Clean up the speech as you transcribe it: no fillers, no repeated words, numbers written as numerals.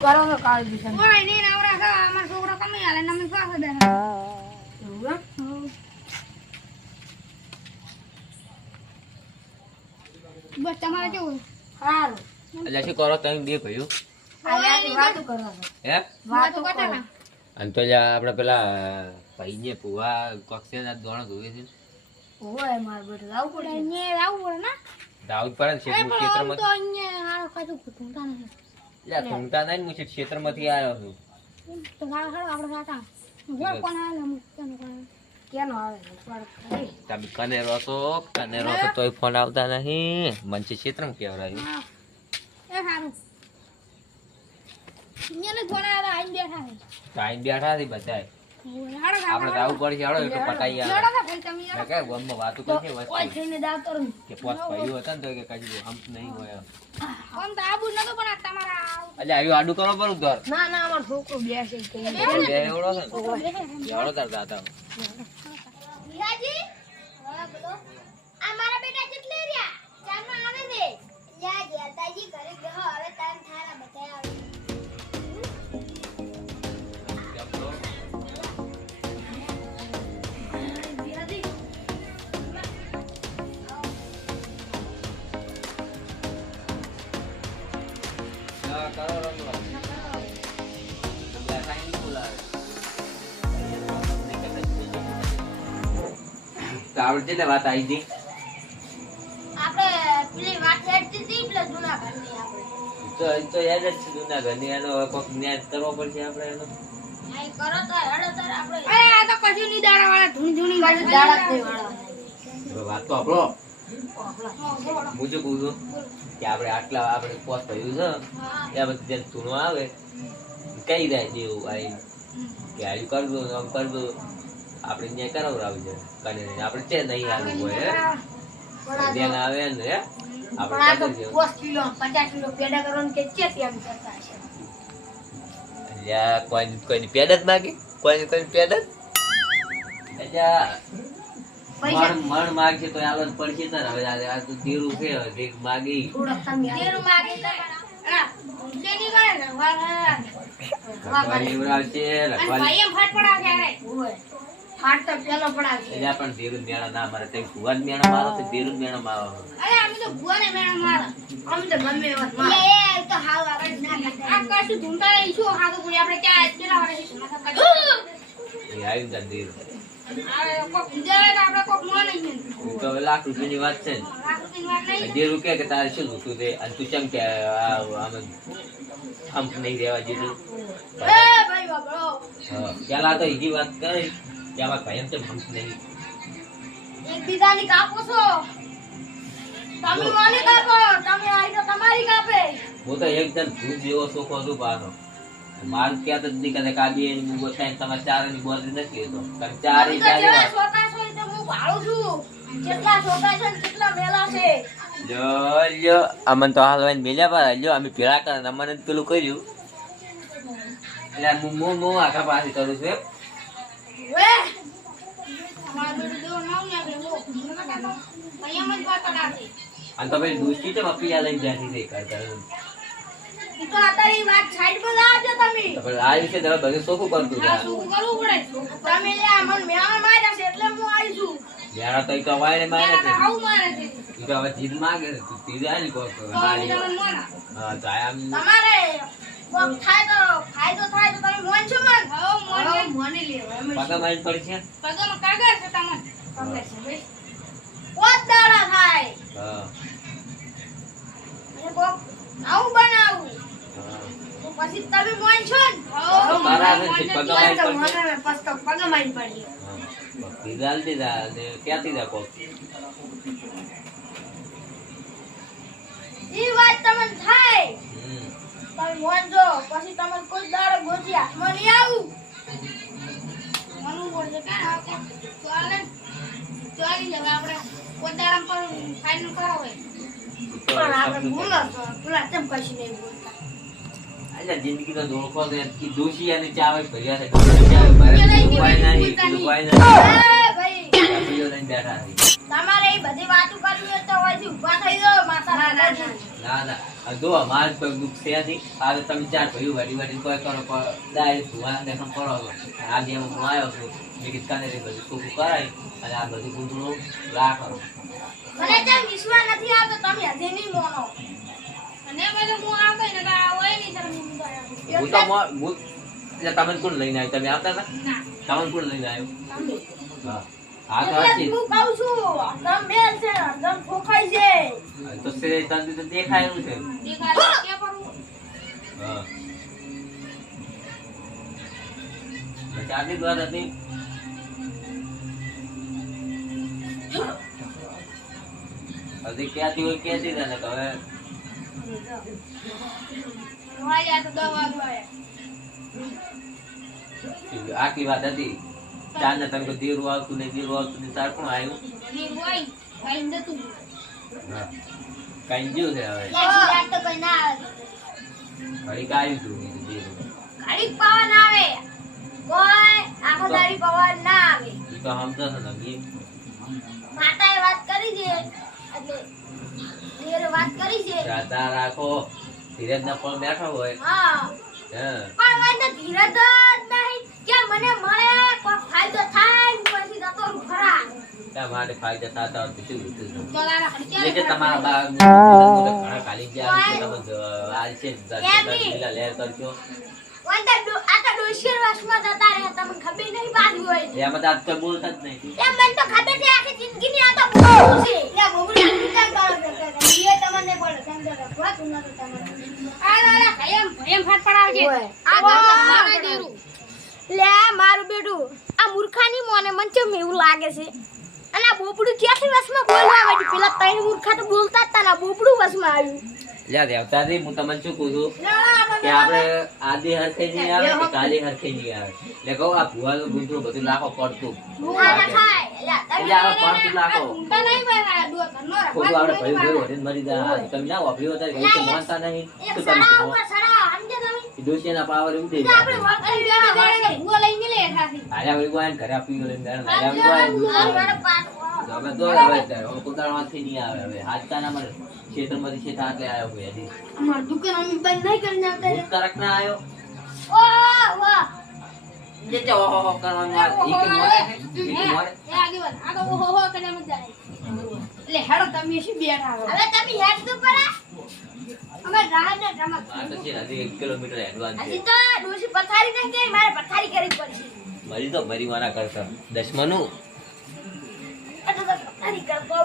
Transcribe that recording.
કરો તો કાળ દિશા ઓય ને નવરા છે અમાર છોકરો કમે આલે નમે પાસે બેઠા બસ તમારે કેવું સારું એટલે શું કરો તમે બે ભાઈઓ આયાની વાતો કરો છો હે વાતો કરતા અને તો આપણે પેલા ભાઈને પુવા કક્ષેના દોણ ધોવે છે ઓય માર બેટો લાવ પડે ને આવું પડે ના દાઉદ પડે ને ક્ષેત્રમાં તો અહીંયા હારો કાજુ ઘૂંટા નથી એટલે ઘૂંટા નહીં હું ક્ષેત્રમાંથી આવ્યો છું તો હારો હારો આપણે સાટા જો કોણ આલે મુકન કોણ કેનો આવે તમે કનેરો છો તોય ફોન આવતા નહીં મને ક્ષેત્રમાં કેવરાયું એ હારું ને ફોન આયા આઈને બેઠા છે ટાઈમ બેઠા હતી બધાય હારો આપણે દાવું પડશે હાડો એટલે પટાઈ આવે જોડો ભાઈ તમે મેં કહે ગામમાં વાતો કરશે ઓય વસ્તુ થઈને દાવ કરો કે પોસ ભાઈઓ હતા ને તો કે કશું હમ નહીં હોય કોણ તો આબુ નતો પણ આ તમારા એટલે આવ્યું આડું કરો બરું ઘર ના ના અમાર છોકરો બેસે કે બે એવડો છે ને એવડો તાર દાતા વિહાજી હા બોલો આ મારા બેટા કેટલે રહ્યા ચારમાં આવે ને યા ગેતાજી ઘરે ગયો હવે ટાઈમ થારા બતાય આવે આવડે કેટલે વાત આવી હતી આપણે પેલી વાત હેડતી હતી પેલા જૂના ઘરની આપણે તો યાદ જ છે જૂના ઘરની એનો કોઈક ન્યાય કરવો પડશે આપણે એનો આઈ કરો તો હેડો તાર આપણે એ આ તો કશું ની દાડા વાળા ધૂણી દાડા જ નહીં વાળા વાત તો આપણો હું શું કહું છું કે આપણે પોસ્ટ થયું છે ત્યાં પછી જેમ ધૂણો આવે કઈ જાય જેવું આવી કે આયુ કરજો આમ કરજો આપણે ન્યાય કરાવડાવી છે કરીને આપણે છે નહીં આવવું હોય ધ્યાન આવે ને હે પણ આ તો આપણે 5 કિલો 50 કિલો પેડા કરવાનું કે છે તેમ કરતા છે કોઈની પેડ જ માગી કોઈની પેડ જ પૈસા મણ માગશે તો આલો જ પડશે ને હવે આ તો ધીરું છે જે માગી થોડોક તમે તેરું માગે તો આ જેની કરે ને વાહ રખવાડી ઉડાવશે અને રખવાડી ભાઈ એમ ફટ પડાવ છે ઓય હાટ તો પેલો પડાવશે એટલે પણ ધીરું મેળા ના મારે તે ભુવન મેળા મારો તો ધીરું મેળા મારો અરે અમે તો ભુવાને મેણ મારા આમ તો ગમે એવા એ એ તો હાવ આપણે ના કરતા આ કશું ઢૂંઢા નહીં શું હાથ ગુડી આપણે ક્યાં પેલા વાળા છે માથા કાઢી એ આવી ને ધીરું આ કોક વિચારે તો આપણે કોક મોં નહીં એ તો હવે લાખ રૂપિયાની વાત છે ને રાખતી વાત નહીં ધીરું કે તારે શું જોતું તે અને તું ચમ કે આમ હમ્પ નહીં રહેવા દીધું એ ભાઈ બાબરો પેલા તો એજી વાત કરી કે આમાં ભાઈ એમ તો હમ્પ નહીં એકબીજાની કાપો છો તમે મને કાપો તમે આઈ તો તમારી કાપે હું તો એકદમ ભૂત જેવો છોકરો છું પાછો મારું ક્યાં તો નહીં કરે કાબી એની મુગો થાય તમારે ચારની બોતરી નથી તો કારણ ચારે તમે તો ચારે જેવા વાત છોકરા છો એ તો હું ભાળું છું કેટલા છોકરા છે ને કેટલા મેલા છે લ્યો અમન તો હાલ વાઈને મેલ્યા પર લ્યો અમે ભેળા કરે અમને પેલું કર્યું એટલે હું આખા પાછી કરું છું એમ વે અમાર બેટું દેવો નાવ ને આપણે વો મને કાતો ભાઈ એમ જ વાત કરાતી અને તો ભાઈ દોસ્તી તો અપિયા લઈને જાતી છે કરતા ઈ તો આતારી વાત સાઈડ પર લાવજો તમે તો પણ આ વિશે તમે બધું સોખું કરતું આ હતા શું કરવું પડે તમે લે મન મેણા માર્યા છે એટલે હું આવી છું જાણા તો ઈ તો વાયને મારે છે આવું મારે છે ઈ તો હવે જીદ માંગે છે તું જીદ આલી કોક તો મારી તમે મોના હા તો આમ તમારે કોક થાય તો ફાયદો થાય તો તમે મોન છો મન હવે મોને મને લેવો એમ પગા મારી પડી છે પગમાં કાગળ છે તમને પકડે છે ભાઈ કોત દાડા થાય હા અને કોક આવું બનાવું હા તો પછી તમે મોન છો ને હો મારા છે પગા મારી તો પડી મને પસ્તો પગમાઈ પડી હા દીદાલ દીદા ને ક્યાંથી જા કોક ઈ વાત તમને થાય હમ તમે મોન જો પછી તમે કોઈ દાડો ગોજ્યા મને આવું મનવું પડશે કાં ચાલે ચાલી જવે આપણે પોતારામ પર ફાઈનલ કરાવે પણ આપણે બોલો તો પેલા તેમ કશું નહીં બોલતા અલ્યા જિંદગી તો ધોખો છે કી દોશી અને ચાવે ભર્યા છે દોશી ચાવે મારે દુબાઈ નહીં દુબાઈ નહીં એ ભાઈ બીજો લઈને બેઠા છે તમારે એ બધી વાતો કરવી હોય તો અહીંથી ઊભા થઈ જાઓ માતા ના ના આ જો અમારે કોઈ દુઃખ છે નહીં. આ તો તમે ચાર ભાઈઓ વાડી કોઈ કરો પણ ડાયરેક્ટ ધુવા દેખામ કરો છો. આ જેમ હું આવ્યો છું મેં કીધું કાને બધું ચોખ્ખું કરાય અને આ બધું કૂતરું રાખો. મને જેમ વિશ્વાસ નથી આવતો તમે હજી નહીં મોનો અને બધું હું આવતો ને કે આ હોય નહીં તમે હું તો હું એટલે તમે કોણ લઈને આવ્યો? તમે આવતા હતા? તમે કોણ લઈને આવ્યો? હા હા તો એટલે હજી હું કહું છું તમ બેલ છે તમ ફોખાઈ છે તો સે તને તો દેખાયું છે. દેખાય કે પર હા ચાલી જ વાત હતી. હજી ક્યાંથી હોય ક્યાંથી તને તો હવે વાયા તો 10 વાગ્યા આખી વાત હતી. ચાર ને તમે ધીરું આવતું ને તાર કોણ આવ્યું? વીર હોય ભાઈ નતું હા કઈ ગયું છે હવે યાર તો કોઈ ના આવે ઘડી કાયું તું ધીરું. ઘડીક પવન આવે કોઈ આખો દાડી પવન ના આવે ઈ તો સમજો છો ને ઈ માતાએ વાત કરી છે એટલે ધીરે વાત કરી છે શ્રદ્ધા રાખો. ધીરજ ના પણ બેઠો હોય હા હા પણ મને તો ધીરજ જ નહીં કે મને મળે કોઈ ફાયદો થાય ને પછી જતો રહું ખરા તમારે ફાયદા થતા હોય તો શું લીધું? તો લારા ખડી એટલે ક્યારે તમારા બા ઘણા ખાલી જાય છે તમે આ છે એમની. લીલા લહેર કરજો. આ તો ડોશીર વાસમાં જતા રહે તમને ખબર નહીં બાજુ હોય એમાં તો આજકાલ બોલતા જ નહીં. એમ મને તો ખબર છે આખી જિંદગીની આ તો બોલું છે યા બોબડી ઉલટા કરો છો એ તમને બોલો સમજો રાખો તું ના તો તમારે આ ભયમ ફાટ પડાવજે આ તો મારે દેરું લે મારું બેટું આ મૂર્ખાની મોને મન ચમ એવું લાગે છે અને આ બોબડું ક્યાંથી વસમાં બોલવા માંડી પેલા ત્રણ મૂર્ખા તો બોલતા જ તા ને આ બોબડું વસમાં આવ્યું લ્યા દેવતાજી હું તમને શું કહું છું કે આપણે આદિ હરખે નહીં આવે કે કાલી હરખે નહીં આવે. એટલે કહું આ ભુવાનું ગુંદરું બધું લાખો પડતું ભૂવા ખાય એટલે આપણે પડતું લાખો તો નહીં ભાઈ દો ઘરનો ખોટું આપણે ભાઈ ભાઈ વધીને મરી જાય. તમે ના વાપર્યો હતા કે તો માનતા નહીં એક શું તમે સડા ઉપર સડા સમજે તમે દોશીના પાવર એવું દે આપણે વખત બેઠા બેઠા ભૂવા લઈ મિલે એઠાથી આયા વળી કોઈ ઘરે આપી ગયો લઈને આયા વળી અમે તો હવે કુતાળમાંથી નહીં આવે હવે હાથતા ના મળે ક્ષેત્રમાંથી ક્ષેત્ર આટલે આવ્યો કોઈ હજી અમાર દુકાન અમે બંધ નહીં કરી નાખતા ભૂત તારક ના આવ્યો ઓ વાહ જે ચો હો કરવાનું આ ઈ કે મોરે ઈ કે મોરે એ આગેવાન આ તો ઓહો હો કને મત જાય એટલે હેડો તમે શું બેઠા હો હવે તમે હેડ તો પરા અમે રાહ ને રમત આ તો છે હજી 1 કિલોમીટર એડવાન્સ હજી છે તો ડોસી પથારી નહીં ગઈ મારે પથારી કરવી પડશે મરી તો મરી વાના કરતા દશમનું એટલે તો પથારી કરતો